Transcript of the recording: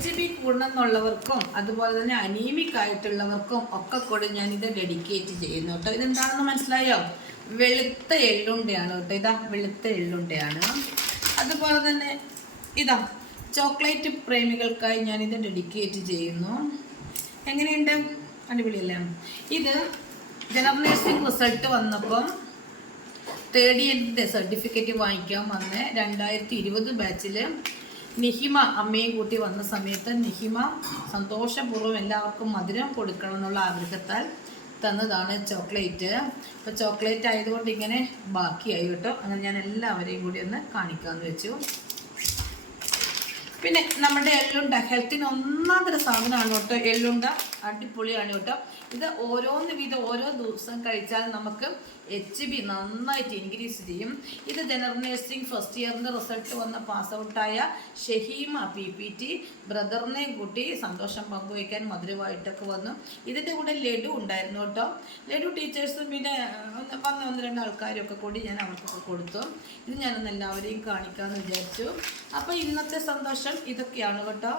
H B ഗുണമെന്നുള്ളവർക്കും അതുപോലെ തന്നെ anaemic ആയിട്ടുള്ളവർക്കും ഒക്കെ കൂടെ ഞാൻ ഇത് ഡെഡിക്കേറ്റ് ചെയ്യുന്നു കേട്ടോ. ഇതെന്താണെന്ന് മനസ്സിലായോ? വെളുത്ത എള്ളുണ്ടയാണ് കേട്ടോ. ഇതാ വെളുത്ത എള്ളുണ്ടയാണ്. അതുപോലെ തന്നെ ഇതാ ചോക്ലേറ്റ് പ്രേമികൾക്കായി ഞാൻ ഇത് ഡെഡിക്കേറ്റ് ചെയ്യുന്നു. എങ്ങനെയുണ്ട്? അടിപൊളിയല്ലേ? ഇത് ജനറൽ നേഴ്സിംഗ് റിസൾട്ട് വന്നപ്പം തേർഡ് ഇയറിന്റെ സർട്ടിഫിക്കറ്റ് വാങ്ങിക്കാൻ വന്ന്. രണ്ടായിരത്തി ഇരുപത് ബാച്ചിൽ നിഹിമ അമ്മയും കൂട്ടി വന്ന സമയത്ത് നിഹിമ സന്തോഷപൂർവം എല്ലാവർക്കും മധുരം കൊടുക്കണം എന്നുള്ള ആഗ്രഹത്താൽ തന്നതാണ് ചോക്ലേറ്റ്. അപ്പോൾ ചോക്ലേറ്റ് ആയതുകൊണ്ട് ഇങ്ങനെ ബാക്കിയായി കേട്ടോ. അങ്ങനെ ഞാൻ എല്ലാവരെയും കൂടി ഒന്ന് കാണിക്കാമെന്ന് വെച്ചു. പിന്നെ നമ്മുടെ എല്ലുണ്ട ഹെൽത്തിന് ഒന്നാമത്തെ സാധനമാണ് കേട്ടോ. എള്ളുണ്ട അടിപൊളിയാണ് കേട്ടോ. ഇത് ഓരോന്ന് വീതം ഓരോ ദിവസം കഴിച്ചാൽ നമുക്ക് എച്ച് ബി നന്നായിട്ട് ഇൻക്രീസ് ചെയ്യും. ഇത് ജനറൽ നഴ്സിംഗ് ഫസ്റ്റ് ഇയറിന്റെ റിസൾട്ട് വന്ന പാസ് ഔട്ടായ ഷഹീമ പി പി ടി ബ്രദറിനെ കൂട്ടി സന്തോഷം പങ്കുവയ്ക്കാൻ മധുരമായിട്ടൊക്കെ വന്നു. ഇതിന്റെ കൂടെ ലഡു ഉണ്ടായിരുന്നു കേട്ടോ. ലഡു ടീച്ചേഴ്സും പിന്നെ വന്ന ഒന്ന് രണ്ട് ആൾക്കാരൊക്കെ കൂടി ഞാൻ അവർക്കൊക്കെ കൊടുത്തു. ഇത് ഞാനൊന്ന് എല്ലാവരെയും കാണിക്കാമെന്ന് വിചാരിച്ചു. അപ്പോൾ ഇന്നത്തെ സന്തോഷം ഇതൊക്കെയാണ് കേട്ടോ.